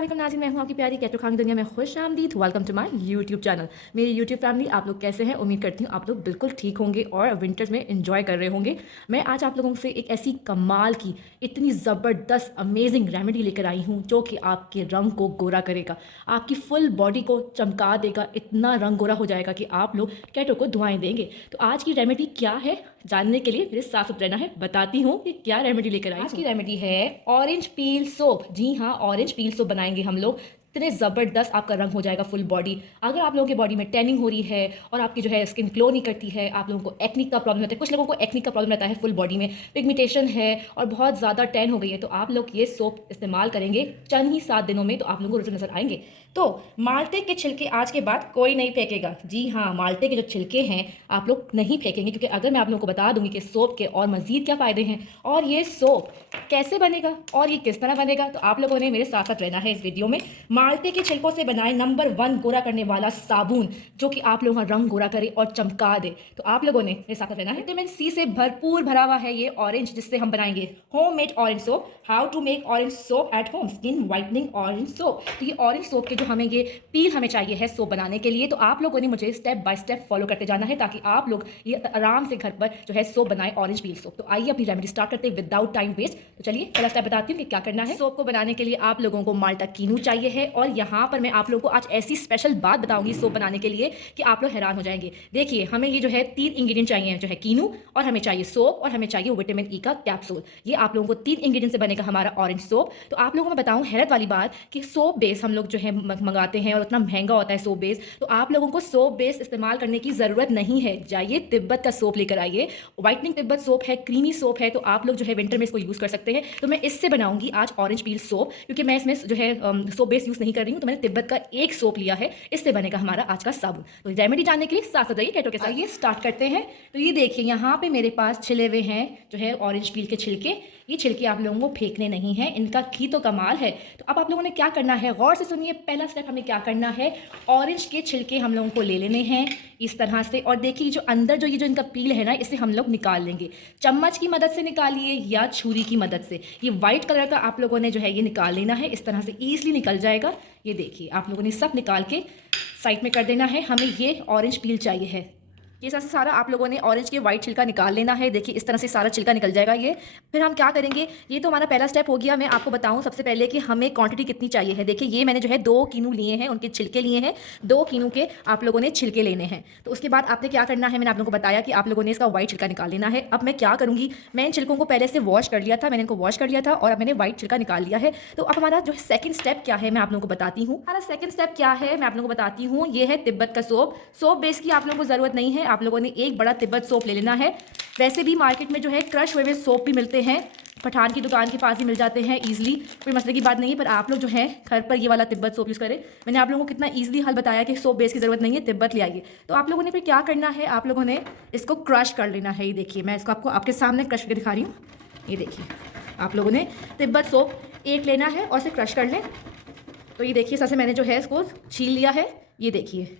अस्सलाम नाज़रीन, मैं हूँ आपकी प्यारी कैटो खानी दुनिया में खुश आमदीद। Welcome to my YouTube channel. मेरी यूट्यूब फैमिली, आप लोग कैसे हैं? उम्मीद करती हूँ आप लोग बिल्कुल ठीक होंगे और विंटर्स में एंजॉय कर रहे होंगे। मैं आज आप लोगों से एक ऐसी कमाल की, इतनी ज़बरदस्त अमेजिंग रेमेडी लेकर आई हूँ जो कि आपके रंग को गोरा करेगा, आपकी फुल बॉडी को चमका देगा, इतना रंग गोरा हो जाएगा कि आप लोग कैटो को दुआएं देंगे। तो आज की रेमेडी क्या है जानने के लिए मेरे साथ रहना है, बताती हूँ कि क्या रेमेडी लेकर आई। आज की रेमेडी है ऑरेंज पील सोप। जी हाँ, ऑरेंज पील सोप बनाएंगे हम लोग। इतने ज़बरदस्त आपका रंग हो जाएगा फुल बॉडी। अगर आप लोगों की बॉडी में टैनिंग हो रही है और आपकी जो है स्किन ग्लो नहीं करती है, आप लोगों को एक्निक का प्रॉब्लम रहता है, कुछ लोगों को एक्निक का प्रॉब्लम रहता है फुल बॉडी में, पिगमेंटेशन है और बहुत ज़्यादा टैन हो गई है, तो आप लोग ये सोप इस्तेमाल करेंगे चंद ही 7 दिनों में, तो आप लोगों को रिजल्ट नजर आएंगे। तो माल्टे के छिलके आज के बाद कोई नहीं फेंकेगा। जी हाँ, माल्टे के जो छिलके हैं आप लोग नहीं फेंकेंगे, क्योंकि अगर मैं आप लोगों को बता दूंगी कि सोप के और मज़ीद क्या फ़ायदे हैं और ये सोप कैसे बनेगा और ये किस तरह बनेगा, तो आप लोगों ने मेरे साथ साथ रहना है इस वीडियो में। माल्टे के छिलकों से बनाए नंबर 1 गोरा करने वाला साबुन, जो कि आप लोगों का रंग गोरा करे और चमका दे, तो आप लोगों ने मेरे साथ रहना है। विटामिन सी से भरपूर भरा हुआ है ये ऑरेंज, जिससे हम बनाएंगे homemade orange soap. How to make orange soap at home, skin whitening orange soap. तो ये ऑरेंज सोप के जो हमें ये पील हमें चाहिए है सोप बनाने के लिए, तो आप लोगों ने मुझे स्टेप बाय स्टेप फॉलो करते जाना है ताकि आप लोग ये आराम से घर पर जो है सोप बनाए ऑरेंज पील सोप। तो आइए अपनी रेमेडी स्टार्ट करते हैं विदाउट टाइम वेस्ट। तो चलिए पहला स्टेप बताती हूँ कि क्या करना है। सोप को बनाने के लिए आप लोगों को माल्टा कीनू चाहिए है, और यहाँ पर मैं आप लोगों को आज ऐसी स्पेशल बात बताऊंगी सोप बनाने के लिए कि आप लोग हैरान हो जाएंगे। देखिए, हमें ये जो है 3 इंग्रेडिएंट चाहिए, जो है कीनू, और हमें चाहिए सोप, और हमें चाहिए विटामिन ई का कैप्सूल। ये आप लोगों को 3 इंग्रेडिएंट से बनेगा हमारा ऑरेंज सोप। तो आप लोगों को मैं बताऊं हैरत वाली बात कि सोप बेस हम लोग जो है मंगाते हैं और उतना महंगा होता है सोप बेस, तो आप लोगों को सोप बेस इस्तेमाल करने की ज़रूरत नहीं है। जाइए तिब्बत का सोप लेकर आइए, व्हाइटनिंग तिब्बत सोप है, क्रीमी सोप है, तो आप लोग जो है विंटर में इसको यूज़ कर सकते हैं। तो मैं इससे बनाऊंगी आज ऑरेंज पील सोप, क्योंकि मैं इसमें जो है सोप बेस यूज़ नहीं कर रही हूँ, तो मैंने तिब्बत का एक सोप लिया है, इससे बनेगा हमारा आज का साबुन। तो रेमेडी जानने के लिए साथ साथ रहिए कैटो के साथ। ये स्टार्ट करते हैं। तो ये देखिए, यहाँ पे मेरे पास छिले हुए हैं जो है ऑरेंज पील के छिलके। ये छिलके आप लोगों को फेंकने नहीं है, इनका घी तो कमाल है। तो अब आप लोगों ने क्या करना है, गौर से सुनिए। पहला स्टेप हमें क्या करना है, ऑरेंज के छिलके हम लोगों को ले लेने हैं इस तरह से, और देखिए जो अंदर जो ये जो इनका पील है ना, इसे हम लोग निकाल लेंगे। चम्मच की मदद से निकालिए या छुरी की मदद से। ये वाइट कलर का आप लोगों ने जो है ये निकाल लेना है, इस तरह से ईजिली निकल जाएगा। ये देखिए, आप लोगों ने सब निकाल के साइड में कर देना है। हमें ये ऑरेंज पील चाहिए है। ये सारा आप लोगों ने ऑरेंज के वाइट छिलका निकाल लेना है। देखिए इस तरह से सारा छिलका निकल जाएगा ये। फिर हम क्या करेंगे, ये तो हमारा पहला स्टेप हो गया। मैं आपको बताऊं सबसे पहले कि हमें क्वांटिटी कितनी चाहिए है। देखिए ये मैंने जो है 2 कीनू लिए हैं, उनके छिलके लिए हैं। 2 कीनू के आप लोगों ने छिलके लेने हैं। तो उसके बाद आपने क्या करना है, मैंने आप लोगों को बताया कि आप लोगों ने इसका वाइट छिलका निकाल लेना है। अब मैं क्या करूँगी, मैं इन छिलकों को पहले से वॉश कर लिया था, मैंने इनको वॉश कर लिया था और अब मैंने वाइट छिलका निकाल लिया है। तो अब हमारा जो सेकंड स्टेप क्या है मैं आप लोगों को बताती हूँ। हमारा सेकंड स्टेप क्या है मैं आप लोगों को बताती हूँ। ये है तिब्बत का सोप। सोप बेस की आप लोगों को ज़रूरत नहीं है, आप लोगों ने एक बड़ा तिब्बत सोप ले लेना है। वैसे भी मार्केट में जो है क्रश हुए सोप भी मिलते हैं, पठान की दुकान के पास ही मिल जाते हैं ईजिली, कोई मसले की बात नहीं है। पर आप लोग जो है घर पर ये वाला तिब्बत सोप यूज़ करें। मैंने आप लोगों को कितना ईजिली हल बताया कि सोप बेस की ज़रूरत नहीं है, तिब्बत ले आइए। तो आप लोगों ने फिर क्या करना है, आप लोगों ने इसको क्रश कर लेना है। ये देखिए, मैं इसको आपको आपके सामने क्रश करके दिखा रही हूँ। ये देखिए, आप लोगों ने तिब्बत सोप एक लेना है और इसे क्रश कर लें। तो ये देखिए, सबसे मैंने जो है इसको छील लिया है। ये देखिए,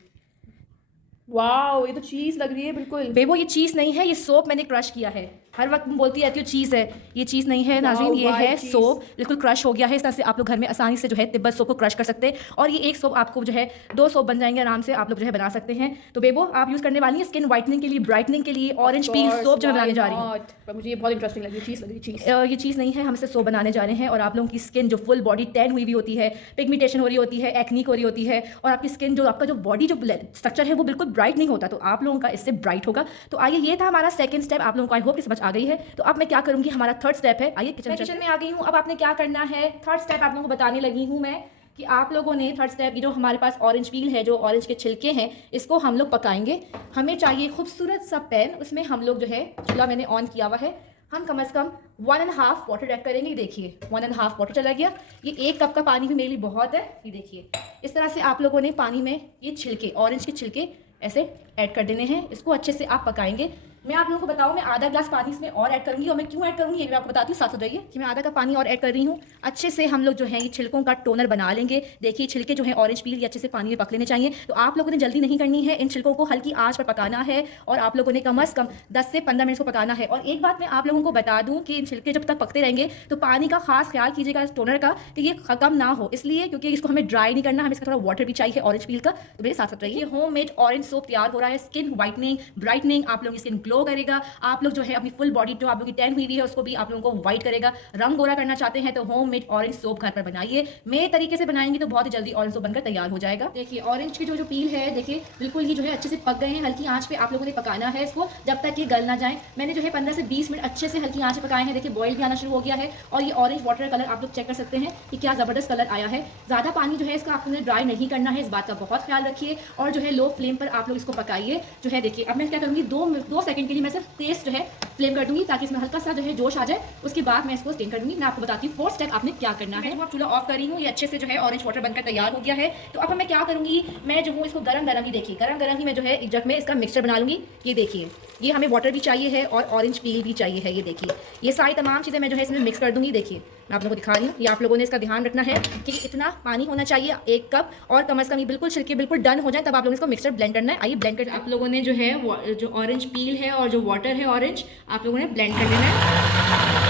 वाओ, ये तो चीज़ लग रही है बिल्कुल। बेबो ये चीज़ नहीं है, ये सोप मैंने क्रश किया है। हर वक्त बोलती रहती हूँ चीज़ है, ये चीज़ नहीं है नाज़रीन, ये है सोप। बिल्कुल क्रश हो गया है। इस तरह से आप लोग घर में आसानी से जो है तिब्बत सोप को क्रश कर सकते हैं, और ये एक सोप आपको जो है 2 सोप बन जाएंगे आराम से, आप लोग जो है बना सकते हैं। तो बेबो आप यूज़ करने वाली हैं स्किन वाइटनिंग के लिए, ब्राइटनिंग के लिए ऑरेंज पील सोप जो मैं बनाने जा रही हूँ। पर मुझे ये बहुत इंटरेस्टिंग लगी, चीज़ लगी चीज़। ये चीज़ नहीं है, हम इसे सोप बनाने जा रहे हैं। और आप लोगों की स्किन जो फुल बॉडी टैन हुई होती है, पिगमेंटेशन हो रही होती है, एक्निक हो रही होती है, और आपकी स्किन जो आपका जो बॉडी जो स्ट्रक्चर है वो बिल्कुल ब्राइट नहीं होता, तो आप लोगों का इससे ब्राइट होगा। तो आइए, ये था हमारा सेकंड स्टेप। आप लोगों को आई होप कि समझ आ गई है। तो अब मैं क्या करूँगी, हमारा थर्ड स्टेप है। आइए किचन में आ गई हूँ। अब आपने क्या करना है, थर्ड स्टेप आप लोगों को बताने लगी हूँ मैं कि आप लोगों ने थर्ड स्टेप, ये जो हमारे पास ऑरेंज पील है, जो ऑरेंज के छिलके हैं, इसको हम लोग पकाएंगे। हमें चाहिए खूबसूरत सा पैन, उसमें हम लोग जो है चूल्हा मैंने ऑन किया हुआ है। हम कम से कम 1.5 वाटर ऐड करेंगे। देखिए 1.5 वाटर चला गया। ये 1 कप का पानी भी मेरे लिए बहुत है। ये देखिए, इस तरह से आप लोगों ने पानी में ये छिलके, ऑरेंज के छिलके ऐसे ऐड कर देने हैं। इसको अच्छे से आप पकाएंगे। मैं आप लोगों को बताऊं, मैं आधा ग्लास पानी इसमें और ऐड करूंगी और मैं क्यों ऐड करूंगी ये भी आपको बताती हूँ। साथ हो जाइए कि मैं आधा कप पानी और ऐड कर रही हूँ। अच्छे से हम लोग जो है ये छिलकों का टोनर बना लेंगे। देखिए छिलके जो है ऑरेंज पील ये अच्छे से पानी में पक लेने चाहिए। तो आप लोगों ने जल्दी नहीं करनी है, इन छिलकों को हल्की आंच पर पकाना है और आप लोगों ने कम से कम 10 से 15 मिनट को पकाना है। और एक बात मैं आप लोगों को बता दूं कि इन छिलके जब तक पकते रहेंगे तो पानी का खास ख्याल कीजिएगा इस टोनर का कि ये खत्म ना हो, इसलिए क्योंकि इसको हमें ड्राई नहीं करना, हमें इसका थोड़ा वाटर भी चाहिए ऑरेंज पील का। तो मेरे साथ साथ रहिए। होममेड ऑरेंज सोप तैयार हो रहा है। स्किन व्हाइटनिंग ब्राइटनिंग, आप लोगों की स्किन ग्लो करेगा। आप लोग जो है अपनी फुल बॉडी जो आप लोगों की टैन हुई हुई है उसको भी आप लोगों को व्हाइट करेगा। रंग गोरा करना चाहते हैं तो होममेड ऑरेंज सोप घर पर बनाइए। मेरे तरीके से बनाएंगे तो बहुत ही जल्दी ऑरेंज सोप बनकर तैयार हो जाएगा। देखिए ऑरेंज की जो पील है देखिए बिल्कुल ही जो है अच्छे से पक गए हैं। हल्की आंच पे आप लोगों ने पकाना है इसको जब तक ये गल ना जाए। मैंने जो है 15 से 20 मिनट अच्छे से हल्की आंच पे पकाए हैं। देखिए बॉयल भी आना शुरू हो गया है और ये ऑरेंज वाटर कलर आप लोग चेक कर सकते हैं कि क्या ज़बरदस्त कलर आया है। ज़्यादा पानी जो है इसका आपने ड्राई नहीं करना है, इस बात का बहुत ख्याल रखिए। और जो है लो फ्लेम पर आप लोग इसको पकाइए। जो है देखिए अब मैं क्या करूँगी, 2 सेकंड के लिए मैं सिर्फ तेज जो है फ्लेम कर दूंगी ताकि इसमें हल्का सा जो है जोश आ जाए। उसके बाद मैं इसको स्टेन कर दूंगी। मैं आपको बताती हूँ 4 स्टेप आपने क्या करना है। मैं चूल्हा ऑफ कर रही हूँ, ये अच्छे से जो है ऑरेंज वाटर बनकर तैयार हो गया है। तो अब मैं क्या करूँगी, मैं जो हूँ इसको गरम गरम ही देखिए गरम गरम ही मैं जो है एक जग में इसका मिक्सचर बना लूँगी। ये देखिए ये हमें वाटर भी चाहिए है और ऑरेंज पील भी चाहिए है। ये देखिए ये सारी तमाम चीज़ें मैं जो है इसमें मिक्स कर दूँगी। देखिए मैं आप लोगों को दिखा रही हूँ। ये आप लोगों ने इसका ध्यान रखना है कि इतना पानी होना चाहिए 1 कप और कम से कम ये बिल्कुल छिलके बिल्कुल डन हो जाए तब आप लोगों ने इसको मिक्सर ब्लेंड करना है। आइए ब्लेंड कर। आप लोगों ने जो है जो ऑरेंज पील है और जो वाटर है ऑरेंज आप लोगों ने ब्लेंड कर लेना है।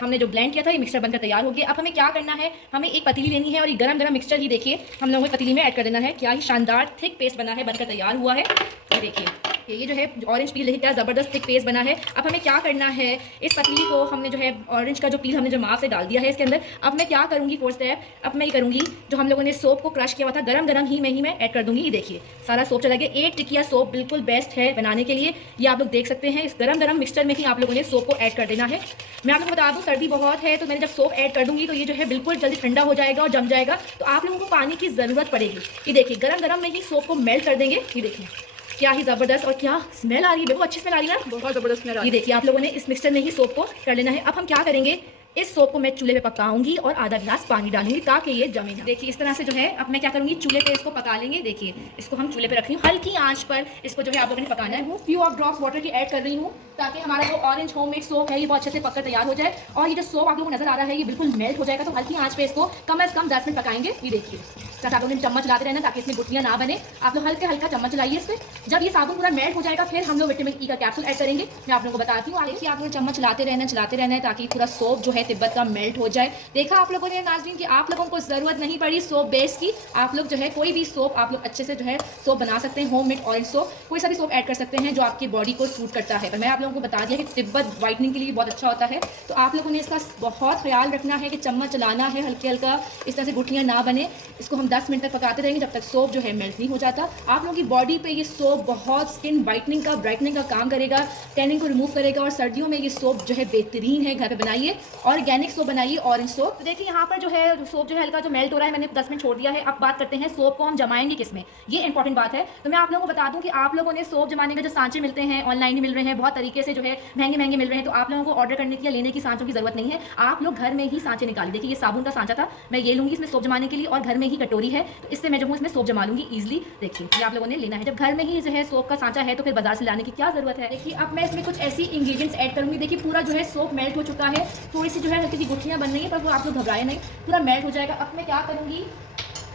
हमने जो ब्लेंड किया था ये मिक्सचर बनकर तैयार हो गया। अब हमें क्या करना है, हमें एक पतीली लेनी है और ये गरम गरम मिक्सचर ही देखिए हम लोगों को पतीली में ऐड कर देना है। क्या ही शानदार थिक पेस्ट बना है, बनकर तैयार हुआ है। ये देखिए ये जो है ऑरेंज पील देखिए क्या ज़बरदस्त थिक पेस्ट बना है। अब हमें क्या करना है, इस पतीली को हमने जो है ऑरेंज का जो पील हमने जो माप से डाल दिया है इसके अंदर। अब मैं क्या करूँगी 4 स्टेप, अब मैं ये करूँगी जो हम लोगों ने सोप को क्रश किया हुआ था गरम गरम ही मैं ऐड कर दूँगी। ये देखिए सारा सोप चला गया। 1 टिकिया सोप बिल्कुल बेस्ट है बनाने के लिए। ये आप लोग देख सकते हैं इस गरम गरम मिक्सचर में ही आप लोगों ने सोप को ऐड कर देना है। मैं आप लोगों को बता दूँ सर्दी बहुत है तो मैंने जब सोप ऐड कर दूँगी तो ये जो है बिल्कुल जल्दी ठंडा हो जाएगा और जम जाएगा। तो आप लोगों को पानी की ज़रूरत पड़ेगी। ये देखिए गरम गरम में ही सोप को मेल्ट कर देंगे। ये देखिए क्या ही ज़बरदस्त और क्या स्मेल आ रही है, बहुत अच्छी स्मेल आ रही है ना, बहुत ज़बरदस्त स्मेल आ रही है। ये देखिए आप लोगों ने इस मिक्सचर में ही सोप को कर लेना है। अब हम क्या करेंगे, इस सोप को मैं चूल्हे पे पकाऊंगी और आधा गिलास पानी डालूंगी ताकि ये जमे ना। देखिए इस तरह से जो है अब मैं क्या करूंगी चूल्हे पे इसको पका लेंगे। देखिए इसको हम चूल्हे पे रख रही हूँ हल्की आंच पर इसको जो है आप लोगों ने पकाना है। फ्यू ऑफ ड्रॉप्स वाटर की ऐड कर रही हूँ ताकि हमारा जो ऑरेंज होममेड सोप है ये बहुत अच्छे से पककर तैयार हो जाए। और ये जो सोप आप लोगों को नजर आ रहा है ये बिल्कुल मेल्ट हो जाएगा। तो हल्की आंच पे इसको कम से कम 10 मिनट पकाएंगे। ये देखिए बस आप लोगों ने चम्मच चलाते रहना ताकि इसमें गुठलियाँ ना बने। आप लोग हल्का हल्का चम्मच चलाइए इस पर। जब ये साबुन पूरा मेल्ट हो जाएगा फिर हम लोग विटामिन ई का कैप्सूल ऐड करेंगे। मैं आप लोगों को बताती हूँ। देखिए आप लोग चम्मच चलाते रहना है ताकि पूरा सोप जो है तिब्बत का मेल्ट हो जाए। देखा आप लोगों ने नाज़रीन कि आप लोगों को ज़रूरत नहीं पड़ी सोप बेस की। आप लोग जो है कोई भी सोप आप लोग अच्छे से जो है सोप बना सकते हैं। होममेड ऑरेंज सोप कोई सा भी सोप ऐड कर सकते हैं जो आपकी बॉडी को सूट करता है। पर मैं आप लोगों को बता दिया कि तिब्बत वाइटनिंग के लिए बहुत अच्छा होता है। तो आप लोगों ने इसका बहुत ख्याल रखना है कि चम्मच चलाना है हल्के हल्का, इस तरह से गुठलियाँ ना बने। इसको हम 10 मिनट तक पकाते रहेंगे जब तक सोप जो है मेल्ट नहीं हो जाता। आप लोगों की बॉडी पे ये सोप बहुत स्किन वाइटनिंग का ब्राइटनिंग का काम करेगा, टैनिंग को रिमूव करेगा। और सर्दियों में ये सोप जो है बेहतरीन है। घर पे बनाइए ऑर्गेनिक सोप बनाइए ऑरेंज सोप। तो देखिए यहाँ पर जो है सोप जो है हल्का जो मेल्ट हो रहा है, मैंने 10 मिनट छोड़ दिया है। अब बात करते हैं सोप को हम जमाएंगे किसमें, ये इंपॉर्टेंट बात है। तो मैं आप लोगों को बता दूं कि आप लोगों ने सोप जमाने के जो सांचे मिलते हैं ऑनलाइन ही मिल रहे हैं, बहुत तरीके से जो है महंगे मिल रहे हैं। तो आप लोगों को ऑर्डर करने की या लेने की सांचों की जरूरत नहीं है। आप लोग घर में ही सांचे निकालिए। देखिए ये साबुन का सांचा था, मैं ये लूंगी इसमें सोप जमाने के लिए और घर में ही कटोरी है तो इससे मैं जो हूँ इसमें सोप जमा लूंगी ईजिली। देखिए ये आप लोगों ने लेना है। जब घर में ही जो है सोप का सांचा है तो फिर बाजार से लाने की क्या जरूरत है। देखिए अब मैं इसमें कुछ ऐसी इंग्रेडिएंट्स ऐड करूंगी। देखिए पूरा जो है सोप मेल्ट हो चुका है, थोड़ी सी जो है हल्की सी गुठलियाँ बन रही है पर वो आप लोग घबराए नहीं, पूरा मेल्ट हो जाएगा। अब मैं क्या करूँगी,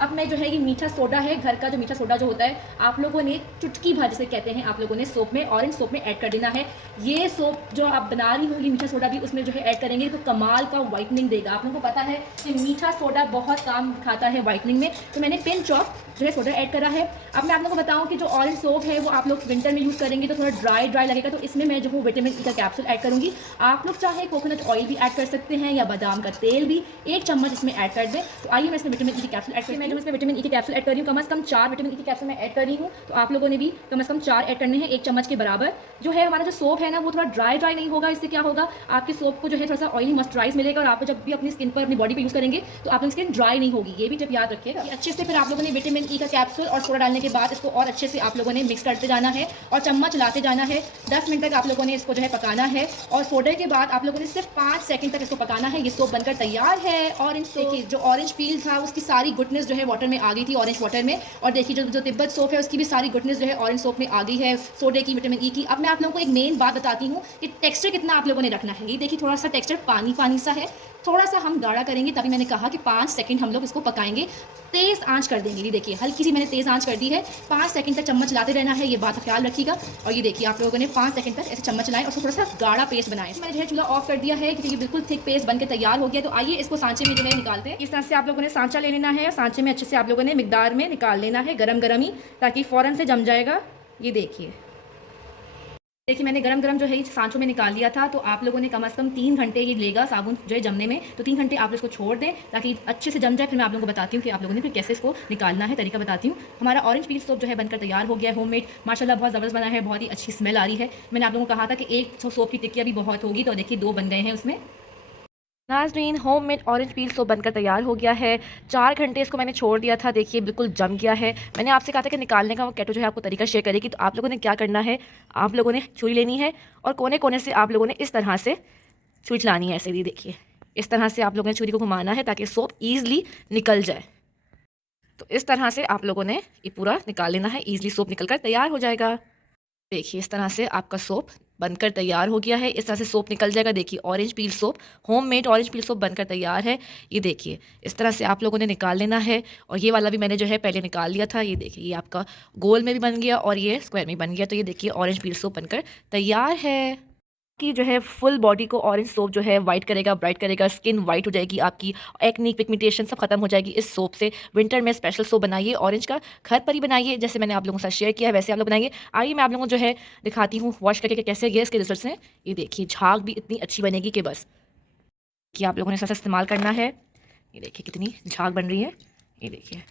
अब मैं जो है ये मीठा सोडा है, घर का जो मीठा सोडा जो होता है आप लोगों ने चुटकी भर जिसे कहते हैं आप लोगों ने सोप में ऑरेंज सोप में ऐड कर देना है। ये सोप जो आप बना रही होंगी मीठा सोडा भी उसमें जो है ऐड करेंगे तो कमाल का वाइटनिंग देगा। आप लोगों को पता है कि मीठा सोडा बहुत काम खाता है वाइटनिंग में। तो मैंने पिंच ऑफ जो है सोडा ऐड करा है। अब मैं आप लोगों को बताऊं कि जो ऑरेंज सोप है वो आप लोग विंटर में यूज़ करेंगे तो थोड़ा ड्राई लगेगा। तो इसमें मैं जो हूँ विटामिन ई का कैप्सूल ऐड करूँगी। आप लोग चाहे कोकोनट ऑयल भी ऐड कर सकते हैं या बादाम का तेल भी 1 चम्मच इसमें ऐड कर दें। तो आइए मैं इसमें विटामिन ई की कैप्सूल ऐड करी। मैं जो इसमें विटामिन ई की कैप्सूल ऐड कर रही हूँ कम से कम 4 विटामिन ई की कैप्सूल मैं ऐड कर रही हूँ। तो आप लोगों ने भी कम से कम 4 ऐड करने हैं 1 चम्मच के बराबर। जो है हमारा जो सोप है ना वो थोड़ा ड्राई नहीं होगा। इससे क्या होगा आपके सोप को जो है थोड़ा सा ऑयली मॉइस्चराइज मिलेगा और आप जब भी अपनी स्किन पर अपनी बॉडी पर यूज़ करेंगे तो आप लोग स्किन ड्राई नहीं होगी। ये भी जब याद रखिएगा अच्छे से। फिर आप लोगों ने विटामिन ई का कैप्सूल और सोडा डालने के बाद इसको और अच्छे से आप लोगों ने मिक्स करते जाना है और चम्मच लाते जाना है। 10 मिनट तक आप लोगों ने इसको जो है पकाना है और सोडे के बाद आप लोगों ने सिर्फ 5 सेकंड तक इसको पकाना है। ये सोप बनकर तैयार है। और देखिए जो ऑरेंज पील था उसकी सारी गुडनेस जो जो है वाटर में आ गई थी, ऑरेंज वाटर में। और देखिए जो तिब्बत सोप है उसकी भी सारी गुडनेस जो है ऑरेंज सोप में आ गई है, सोडे की, विटामिन ई की। अब मैं आप लोगों को एक मेन बात बताती हूँ कि टेक्सचर कितना आप लोगों ने रखना है। ये देखिए थोड़ा सा टेक्सचर पानी पानी सा है, थोड़ा सा हम गाढ़ा करेंगे, तभी मैंने कहा कि 5 सेकंड हम लोग इसको पकाएंगे, तेज़ आंच कर देंगे। ये देखिए हल्की सी मैंने तेज़ आंच कर दी है, 5 सेकंड तक चम्मच चलाते रहना है, ये बात का ख्याल रखिएगा। और ये देखिए आप लोगों ने 5 सेकंड तक ऐसे चम्मच चलाएं और उसको थोड़ा सा गाढ़ा पेस्ट बनाएं। मैंने जो है चूल्हा ऑफ कर दिया है क्योंकि ये बिल्कुल थिक पेस्ट बनकर तैयार हो गया। तो आइए इसको सांचे में जो है निकालते हैं। इस तरह से आप लोगों ने सांचा ले लेना है, सांचे में अच्छे से आप लोगों ने मिकदार में निकाल लेना है, गरम गरम ही, ताकि फ़ौरन से जम जाएगा। ये देखिए मैंने गरम गरम जो है सांचों में निकाल लिया था। तो आप लोगों ने कम से कम 3 घंटे ये लेगा साबुन जो है जमने में, तो 3 घंटे आप लोग इसको छोड़ दें ताकि अच्छे से जम जाए। फिर मैं आप लोगों को बताती हूँ कि आप लोगों ने फिर कैसे इसको निकालना है, तरीका बताती हूँ। हमारा ऑरेंज पील सोप जो है बनकर तैयार हो गया है, होममेड, माशाल्लाह बहुत ज़बरदस्त बना है, बहुत ही अच्छी स्मेल आ रही है। मैंने आप लोगों को कहा था कि एक सोप की टिक्कियाँ भी बहुत होगी, तो देखिए 2 बन गए हैं उसमें। नाज़रीन होममेड ऑरेंज पील सोप बनकर तैयार हो गया है। 4 घंटे इसको मैंने छोड़ दिया था, देखिए बिल्कुल जम गया है। मैंने आपसे कहा था कि निकालने का वो कैटो जो है आपको तरीका शेयर करेगी। तो आप लोगों ने क्या करना है, आप लोगों ने छुरी लेनी है और कोने कोने से आप लोगों ने इस तरह से छुरी चलानी है, ऐसे ही देखिए इस तरह से आप लोगों ने छुरी को घुमाना है ताकि सोप ईज़िली निकल जाए। तो इस तरह से आप लोगों ने ये पूरा निकाल लेना है, ईज़िली सोप निकल कर तैयार हो जाएगा। देखिए इस तरह से आपका सोप बनकर तैयार हो गया है, इस तरह से सोप निकल जाएगा। देखिए orange peel soap, homemade orange peel soap बनकर तैयार है। ये देखिए इस तरह से आप लोगों ने निकाल लेना है। और ये वाला भी मैंने जो है पहले निकाल लिया था। ये देखिए ये आपका गोल में भी बन गया और ये स्क्वायर में बन गया। तो ये देखिए ऑरेंज पील सोप बनकर तैयार है कि जो है फुल बॉडी को ऑरेंज सोप जो है वाइट करेगा, ब्राइट करेगा, स्किन वाइट हो जाएगी आपकी, एक्नी पिगमेंटेशन सब खत्म हो जाएगी इस सोप से। विंटर में स्पेशल सोप बनाइए ऑरेंज का, घर पर ही बनाइए, जैसे मैंने आप लोगों के साथ शेयर किया है वैसे आप लोग बनाइए। आइए मैं आप लोगों को जो है दिखाती हूँ वॉश करके कि कैसे ये इसके रिजल्ट्स हैं। ये देखिए झाग भी इतनी अच्छी बनेगी कि बस, कि आप लोगों ने ऐसा इस्तेमाल करना है। ये देखिए कितनी झाग बन रही है। ये देखिए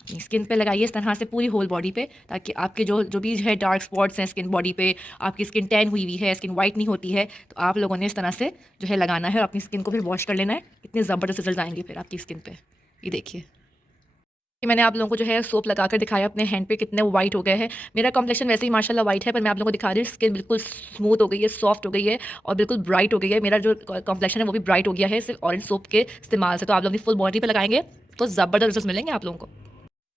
अपनी स्किन पे लगाइए इस तरह से पूरी होल बॉडी पे, ताकि आपके जो जो भी है डार्क स्पॉट्स हैं स्किन बॉडी पे, आपकी स्किन टैन हुई हुई है, स्किन वाइट नहीं होती है, तो आप लोगों ने इस तरह से जो है लगाना है और अपनी स्किन को फिर वॉश कर लेना है। कितने ज़बरदस्त रिजल्ट आएंगे फिर आपकी स्किन पे। ये देखिए कि मैंने आप लोगों को जो है सोप लगा कर दिखाया अपने हैंड पे, कितने वाइट हो गए हैं। मेरा कॉम्प्लेक्शन वैसे ही माशाल्लाह वाइट है, पर मैं आप लोगों को दिखा रही हूँ स्किन बिल्कुल स्मूथ हो गई है, सॉफ्ट हो गई है और बिल्कुल ब्राइट हो गई है। मेरा जो कॉम्प्लेक्शन है वो भी ब्राइट हो गया है सिर्फ ऑरेंज सोप के इस्तेमाल से। तो आप लोग अपनी फुल बॉडी पर लगाएंगे तो ज़बरदस्त रिजल्ट मिलेंगे आप लोगों को।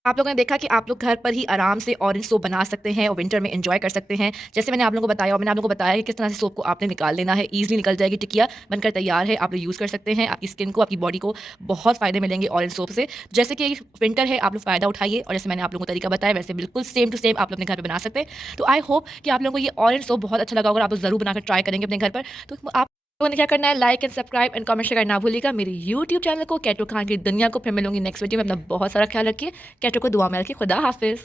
आप लोगों ने देखा कि आप लोग घर पर ही आराम से ऑरेंज सोप बना सकते हैं और विंटर में एंजॉय कर सकते हैं, जैसे मैंने आप लोगों को बताया। और मैंने आप लोगों को बताया कि किस तरह से सोप को आपने निकाल लेना है, ईजिली निकल जाएगी, टिकिया बनकर तैयार है, आप लोग यूज़ कर सकते हैं। आपकी स्किन को, आपकी बॉडी को बहुत फ़ायदे मिलेंगे ऑरेंज सोप से। जैसे कि विंटर है, आप लोग फ़ायदा उठाइए और जैसे मैंने आप लोगों को तरीका बताया वैसे बिल्कुल सेम टू सेम आप लोग अपने घर पर बना सकते हैं। तो आई होप कि आप लोगों को ये ऑरेंज सोप बहुत अच्छा लगा होगा, आप लोग ज़रूर बनाकर ट्राई करेंगे अपने घर पर। तो आप लोगों ने क्या करना है, like and subscribe and comment share करना ना भूलिएगा मेरे यूट्यूब चैनल को, कैटो खान की दुनिया को। फिर मिलूंगी नेक्स्ट वीडियो में। अपना बहुत सारा ख्याल रखिए, कैटो को दुआ में रखिए। खुदा हाफिज़।